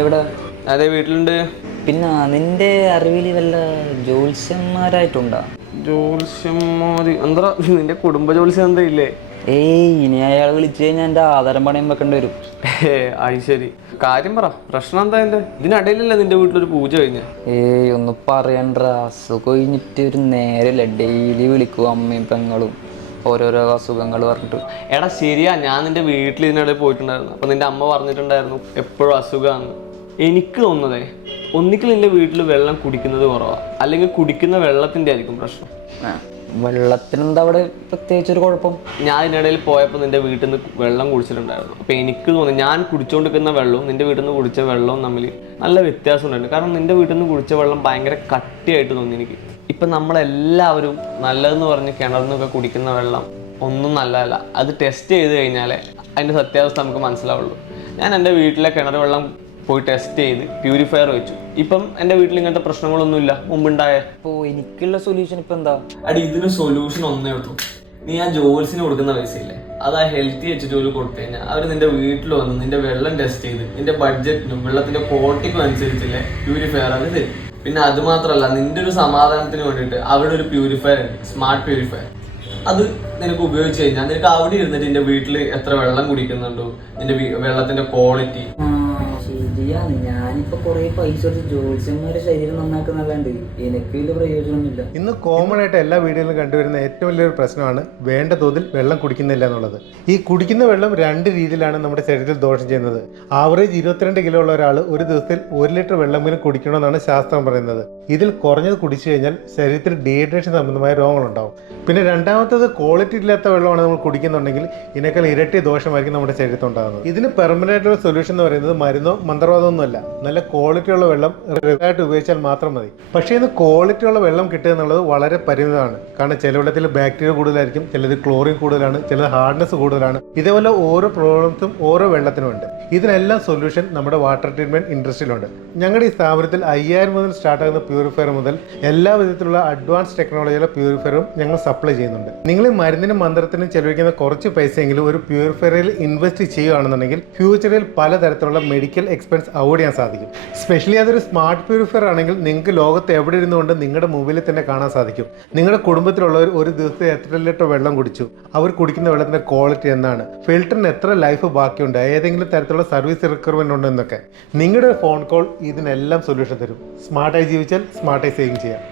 എവിടെ? അതെ, വീട്ടിലുണ്ട്. പിന്നെ നിന്റെ അറിവിൽ വല്ല ജ്യോത്സ്യന്മാരായിട്ടുണ്ടോ? ജ്യോത്സ്യന്മാര് എന്താ? നിന്റെ കുടുംബ ജ്യോത്സ്യം എന്താ ഇല്ലേ? ഏയ്, ഇനി അയാൾ വിളിച്ചു കഴിഞ്ഞാൽ എൻ്റെ ആധാരം പണയം വെക്കേണ്ടി വരും. അത് ശരി. കാര്യം പറ, പ്രശ്നം എന്താ? ഇതിനിടയിലല്ലേ നിന്റെ വീട്ടിലൊരു പൂജ കഴിഞ്ഞ? ഏയ് ഒന്നും പറയണ്ട, അസുഖം കഴിഞ്ഞിട്ട് ഒരു നേരമില്ല. ഡെയിലി വിളിക്കും അമ്മയും പെങ്ങളും ഓരോരോ അസുഖങ്ങൾ പറഞ്ഞിട്ട്. എടാ ശരിയാ, ഞാൻ നിന്റെ വീട്ടിൽ ഇതിനിടയിൽ പോയിട്ടുണ്ടായിരുന്നു. അപ്പൊ നിന്റെ അമ്മ പറഞ്ഞിട്ടുണ്ടായിരുന്നു എപ്പോഴും അസുഖമാണ്. എനിക്ക് തോന്നുന്നതേ, ഒന്നിക്കൽ നിന്റെ വീട്ടിൽ വെള്ളം കുടിക്കുന്നത് കുറവാ, അല്ലെങ്കിൽ കുടിക്കുന്ന വെള്ളത്തിന്റെ ആയിരിക്കും പ്രശ്നം. വെള്ളത്തിനെന്താ അവിടെ പ്രത്യേകിച്ച് ഒരു കുഴപ്പം? ഞാൻ ഇതിനിടയിൽ പോയപ്പോൾ നിന്റെ വീട്ടിൽ നിന്ന് വെള്ളം കുടിച്ചിട്ടുണ്ടായിരുന്നു. അപ്പോൾ എനിക്ക് തോന്നി ഞാൻ കുടിച്ചുകൊണ്ടിരിക്കുന്ന വെള്ളവും നിന്റെ വീട്ടിൽ നിന്ന് കുടിച്ച വെള്ളവും തമ്മിൽ നല്ല വ്യത്യാസം ഉണ്ടായിരുന്നു. കാരണം നിന്റെ വീട്ടിൽ നിന്ന് കുടിച്ച വെള്ളം ഭയങ്കര കട്ടിയായിട്ട് തോന്നി എനിക്ക്. ഇപ്പം നമ്മളെല്ലാവരും നല്ലതെന്ന് പറഞ്ഞ് കിണറിൽ നിന്നൊക്കെ കുടിക്കുന്ന വെള്ളം ഒന്നും നല്ലതല്ല. അത് ടെസ്റ്റ് ചെയ്ത് കഴിഞ്ഞാലേ അതിൻ്റെ സത്യാവസ്ഥ നമുക്ക് മനസ്സിലാവുള്ളൂ. ഞാൻ എൻ്റെ വീട്ടിലെ കിണർ വെള്ളം പോയി ടെസ്റ്റ് ചെയ്ത് പ്യൂരിഫയർ വെച്ചു. ഇപ്പം എൻ്റെ വീട്ടിൽ ഇങ്ങനത്തെ പ്രശ്നങ്ങളൊന്നുമില്ല മുമ്പുണ്ടായ. അപ്പോൾ എനിക്കുള്ള സൊല്യൂഷൻ ഇപ്പം എന്താ? ഇതിന് സൊല്യൂഷൻ ഒന്നേ ഉള്ളൂ. നീ ആ ജോൽസിന് കൊടുക്കുന്ന പൈസയില്ലേ, അത് ആ ഹെൽത്തി വെച്ച് ജോലി കൊടുത്തു കഴിഞ്ഞാൽ അവർ നിന്റെ വീട്ടിൽ വന്ന് നിന്റെ വെള്ളം ടെസ്റ്റ് ചെയ്ത് നിന്റെ ബഡ്ജറ്റിനും വെള്ളത്തിന്റെ ക്വാളിറ്റിക്കും അനുസരിച്ചില്ലേ പ്യൂരിഫയർ അത് തരും. പിന്നെ അത് മാത്രമല്ല, നിന്റെ ഒരു സമാധാനത്തിന് വേണ്ടിയിട്ട് അവിടെ ഒരു പ്യൂരിഫയർ ഉണ്ട്, സ്മാർട്ട് പ്യൂരിഫയർ. അത് നിനക്ക് ഉപയോഗിച്ച് കഴിഞ്ഞാൽ നിനക്ക് അവിടെ ഇരുന്നിട്ട് നിന്റെ വീട്ടിൽ എത്ര വെള്ളം കുടിക്കുന്നുണ്ടോ, നിന്റെ വെള്ളത്തിന്റെ ക്വാളിറ്റി. ശരിയാണ്, ഞാനിപ്പോ കുറെ പൈസ കൊടുത്ത് ജ്യോത്സ്യന്മാരുടെ ശരീരം നന്നാക്കുന്നല്ലാണ്ട് എനിക്ക് വലിയ പ്രയോജനമൊന്നുമില്ല. ഇന്ന് കോമൺ ആയിട്ട് എല്ലാ വീടുകളിലും കണ്ടുവരുന്ന ഏറ്റവും വലിയൊരു പ്രശ്നമാണ് വേണ്ട തോതിൽ വെള്ളം കുടിക്കുന്നില്ല എന്നുള്ളത്. ഈ കുടിക്കുന്ന വെള്ളം രണ്ട് രീതിയിലാണ് നമ്മുടെ ശരീരത്തിൽ ദോഷം ചെയ്യുന്നത്. ആവറേജ് 22 കിലോ ഉള്ള ഒരാൾ ഒരു ദിവസത്തിൽ 1 ലിറ്റർ വെള്ളമെങ്കിലും കുടിക്കണമെന്നാണ് ശാസ്ത്രം പറയുന്നത്. ഇതിൽ കുറഞ്ഞത് കുടിച്ചു കഴിഞ്ഞാൽ ശരീരത്തിൽ ഡീഹൈഡ്രേഷൻ സംബന്ധമായ രോഗങ്ങളുണ്ടാവും. പിന്നെ രണ്ടാമത്തത് ക്വാളിറ്റി ഇല്ലാത്ത വെള്ളമാണ് നമ്മൾ കുടിക്കുന്നുണ്ടെങ്കിൽ ഇതിനേക്കാൾ ഇരട്ടി ദോഷമായിരിക്കും നമ്മുടെ ശരീരത്തിൽ ഉണ്ടാകുന്നത്. ഇതിന് പെർമനന്റ് സൊല്യൂഷൻ എന്ന് പറയുന്നത് മരുന്നോ മന്ത്രവാദമൊന്നുമല്ല, നല്ല ക്വാളിറ്റി ഉള്ള വെള്ളം റെഗുലറായിട്ട് ഉപയോഗിച്ചാൽ മാത്രം മതി. പക്ഷേ ഇന്ന് ക്വാളിറ്റി ഉള്ള വെള്ളം കിട്ടുക എന്നുള്ളത് വളരെ പരിമിതമാണ്. കാരണം ചില വെള്ളത്തിൽ ബാക്ടീരിയ കൂടുതലായിരിക്കും, ചിലത് ക്ലോറിൻ കൂടുതലാണ്, ചിലത് ഹാർഡ്നെസ് കൂടുതലാണ്. ഇതേപോലെ ഓരോ പ്രോബ്ലംസും ഓരോ വെള്ളത്തിനുണ്ട്. ഇതിനെല്ലാം സൊല്യൂഷൻ നമ്മുടെ വാട്ടർ ട്രീറ്റ്മെന്റ് ഇൻഡസ്ട്രിയിലുണ്ട്. ഞങ്ങളുടെ ഈ സ്ഥാപനത്തിൽ 5000 മുതൽ സ്റ്റാർട്ടാകുന്ന പ്യൂരിഫയർ മുതൽ എല്ലാ വിധത്തിലുള്ള അഡ്വാൻസ് ടെക്നോളജിയുള്ള പ്യൂരിഫയറും ഞങ്ങൾ സപ്ലൈ ചെയ്യുന്നുണ്ട്. നിങ്ങൾ ഈ മരുന്നിനും മന്ത്രത്തിനും ചെലവഴിക്കുന്ന കുറച്ച് പൈസയെങ്കിലും ഒരു പ്യൂരിഫയറിൽ ഇൻവെസ്റ്റ് ചെയ്യുകയാണെന്നുണ്ടെങ്കിൽ ഫ്യൂച്ചറിൽ പലതരത്തിലുള്ള മെഡിക്കൽ എക്സ്പെൻസ് അവോയ്ഡ് ചെയ്യാൻ സാധിക്കും. സ്പെഷ്യലി അതൊരു സ്മാർട്ട് പ്യൂരിഫയർ ആണെങ്കിൽ നിങ്ങൾക്ക് ലോകത്ത് എവിടെ ഇരുന്നുകൊണ്ട് നിങ്ങളുടെ മുമ്പിൽ തന്നെ കാണാൻ സാധിക്കും. നിങ്ങളുടെ കുടുംബത്തിലുള്ളവർ ഒരു ദിവസത്തെ എത്ര ലിറ്റർ വെള്ളം കുടിച്ചു, അവർ കുടിക്കുന്ന വെള്ളത്തിന്റെ ക്വാളിറ്റി എന്താണ്, ഫിൽറ്ററിന് എത്ര ലൈഫ് ബാക്കിയുണ്ട്, ഏതെങ്കിലും തരത്തിലുള്ള സർവീസ് റിക്വയർമെന്റ് ഉണ്ടോ എന്നൊക്കെ. നിങ്ങളുടെ ഫോൺ കോൾ ഇതിനെല്ലാം സൊല്യൂഷൻ തരും. സ്മാർട്ടായി ജീവിച്ചാൽ സ്മാർട്ടായി സേവിങ് ചെയ്യാം.